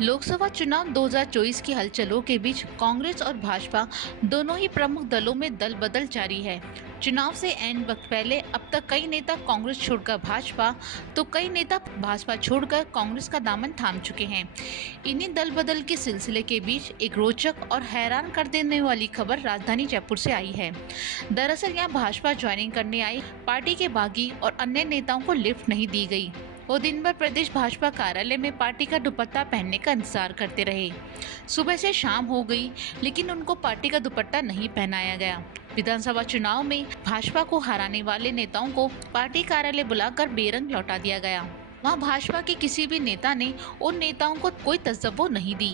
लोकसभा चुनाव 2024 की हलचलों के बीच कांग्रेस और भाजपा दोनों ही प्रमुख दलों में दल बदल जारी है। चुनाव से ऐन वक्त पहले अब तक कई नेता कांग्रेस छोड़कर भाजपा तो कई नेता भाजपा छोड़कर कांग्रेस का दामन थाम चुके हैं। इन्हीं दल बदल के सिलसिले के बीच एक रोचक और हैरान कर देने वाली खबर राजधानी जयपुर से आई है। दरअसल यहां भाजपा ज्वाइनिंग करने आई पार्टी के बागी और अन्य नेताओं को लिफ्ट नहीं दी गई। वो दिन भर प्रदेश भाजपा कार्यालय में पार्टी का दुपट्टा पहनने का इंतजार करते रहे। सुबह से शाम हो गई लेकिन उनको पार्टी का दुपट्टा नहीं पहनाया गया। विधानसभा चुनाव में भाजपा को हराने वाले नेताओं को पार्टी कार्यालय बुलाकर बेरंग लौटा दिया गया। वहां भाजपा के किसी भी नेता ने उन नेताओं को कोई तसव्वो नहीं दी।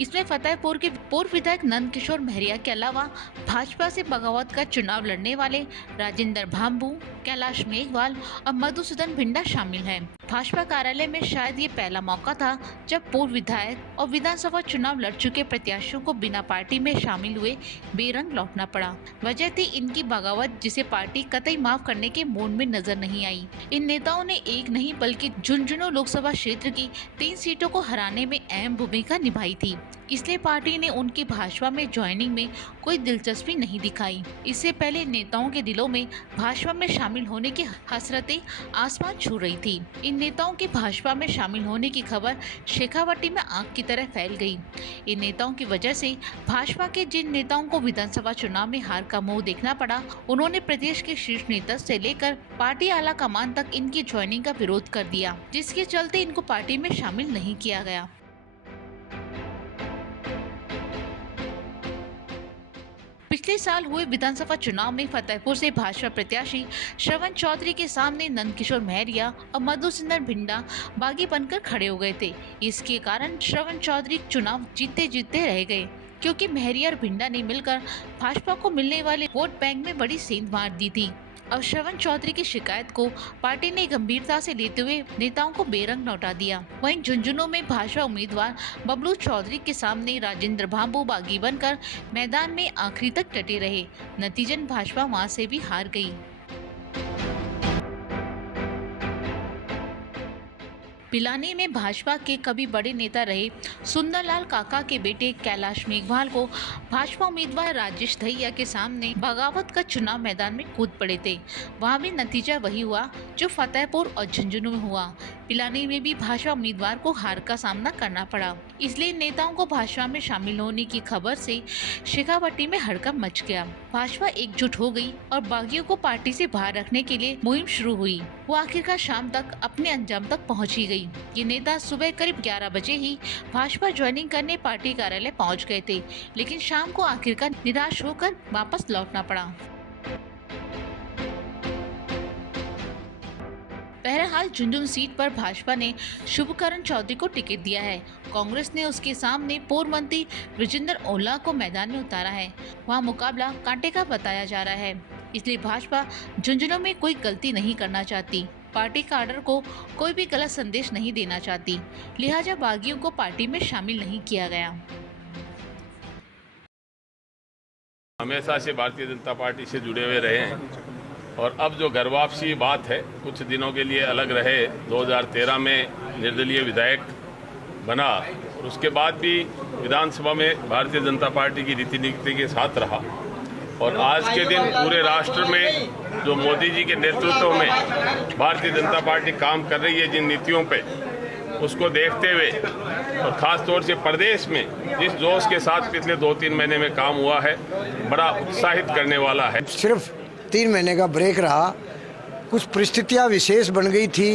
इसमें फतेहपुर के पूर्व विधायक नंद किशोर महरिया के अलावा भाजपा से बगावत का चुनाव लड़ने वाले राजेंद्र भांबू, कैलाश मेघवाल और मधुसूदन भिंडा शामिल हैं। भाजपा कार्यालय में शायद ये पहला मौका था जब पूर्व विधायक और विधानसभा चुनाव लड़ चुके प्रत्याशियों को बिना पार्टी में शामिल हुए बेरंग लौटना पड़ा। वजह थी इनकी बगावत, जिसे पार्टी कतई माफ करने के मूड में नजर नहीं आई। इन नेताओं ने एक नहीं बल्कि झुंझुनू लोकसभा क्षेत्र की 3 सीटों को हराने में अहम भूमिका निभाई थी। इसलिए पार्टी ने उनकी भाजपा में ज्वाइनिंग में कोई दिलचस्पी नहीं दिखाई। इससे पहले नेताओं के दिलों में भाजपा में शामिल होने की हसरतें आसमान छू रही थी। इन नेताओं के भाजपा में शामिल होने की खबर शेखावाटी में आग की तरह फैल गई। इन नेताओं की वजह से भाजपा के जिन नेताओं को विधानसभा चुनाव में हार का मुंह देखना पड़ा, उन्होंने प्रदेश के शीर्ष नेता से लेकर पार्टी आला कमान तक इनकी ज्वाइनिंग का विरोध कर दिया, जिसके चलते इनको पार्टी में शामिल नहीं किया गया। पिछले साल हुए विधानसभा चुनाव में फतेहपुर से भाजपा प्रत्याशी श्रवण चौधरी के सामने नंद किशोर महरिया और मधुसूदन भिंडा बागी बनकर खड़े हो गए थे। इसके कारण श्रवण चौधरी चुनाव जीतते रह गए, क्योंकि महरिया और भिंडा ने मिलकर भाजपा को मिलने वाले वोट बैंक में बड़ी सेंध मार दी थी। अब श्रवण चौधरी की शिकायत को पार्टी ने गंभीरता से लेते हुए नेताओं को बेरंग लौटा दिया। वहीं झुंझुनू में भाजपा उम्मीदवार बबलू चौधरी के सामने राजेंद्र भांबू बागी बनकर मैदान में आखिरी तक डटे रहे। नतीजन भाजपा वहां से भी हार गई। पिलानी में भाजपा के कभी बड़े नेता रहे सुंदरलाल काका के बेटे कैलाश मेघवाल को भाजपा उम्मीदवार राजेश दहिया के सामने बगावत का चुनाव मैदान में कूद पड़े थे। वहां भी नतीजा वही हुआ जो फतेहपुर और झुंझुनू में हुआ। पिलानी में भी भाजपा उम्मीदवार को हार का सामना करना पड़ा। इसलिए नेताओं को भाजपा में शामिल होने की खबर से शेखावाटी में हड़कंप मच गया। भाजपा एकजुट हो गई और बागियों को पार्टी से बाहर रखने के लिए मुहिम शुरू हुई। वो आखिरकार शाम तक अपने अंजाम तक पहुंची गई। ये नेता सुबह करीब 11 बजे ही भाजपा ज्वाइनिंग करने पार्टी कार्यालय पहुंच गए थे, लेकिन शाम को आखिरकार निराश होकर वापस लौटना पड़ा। बहरहाल झुंझुनू सीट पर भाजपा ने शुभकरण चौधरी को टिकट दिया है। कांग्रेस ने उसके सामने पूर्व मंत्री विजेंद्र ओला को मैदान में उतारा है। वहां मुकाबला कांटे का बताया जा रहा है। इसलिए भाजपा झुंझुनू में कोई गलती नहीं करना चाहती। पार्टी काडर को कोई भी गलत संदेश नहीं देना चाहती, लिहाजा बागियों को पार्टी में शामिल नहीं किया गया। हमेशा से भारतीय जनता पार्टी से जुड़े हुए रहे हैं और अब जो घर वापसी बात है, कुछ दिनों के लिए अलग रहे। 2013 में निर्दलीय विधायक बना और उसके बाद भी विधानसभा में भारतीय जनता पार्टी की रीति नीति के साथ रहा और आज के दिन पूरे राष्ट्र में जो मोदी जी के नेतृत्व में भारतीय जनता पार्टी काम कर रही है जिन नीतियों पे, उसको देखते हुए और ख़ास तौर से प्रदेश में जिस जोश के साथ पिछले 2-3 महीने में काम हुआ है, बड़ा उत्साहित करने वाला है। सिर्फ 3 महीने का ब्रेक रहा, कुछ परिस्थितियां विशेष बन गई थी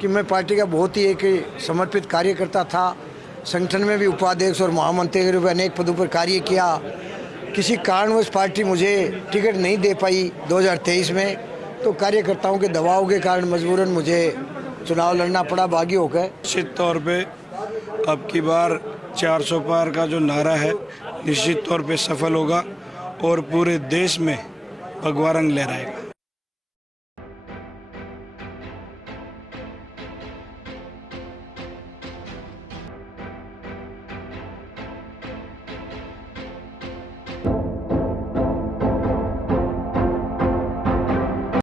कि मैं पार्टी का बहुत ही एक समर्पित कार्यकर्ता था। संगठन में भी उपाध्यक्ष और महामंत्री के रूप में अनेक पदों पर कार्य किया। किसी कारणवश पार्टी मुझे टिकट नहीं दे पाई 2023 में, तो कार्यकर्ताओं के दबाव के कारण मजबूरन मुझे चुनाव लड़ना पड़ा बागी होकर। निश्चित तौर पे अब की बार 400 पार का जो नारा है निश्चित तौर पे सफल होगा और पूरे देश में भगवा रंग लहराएगा।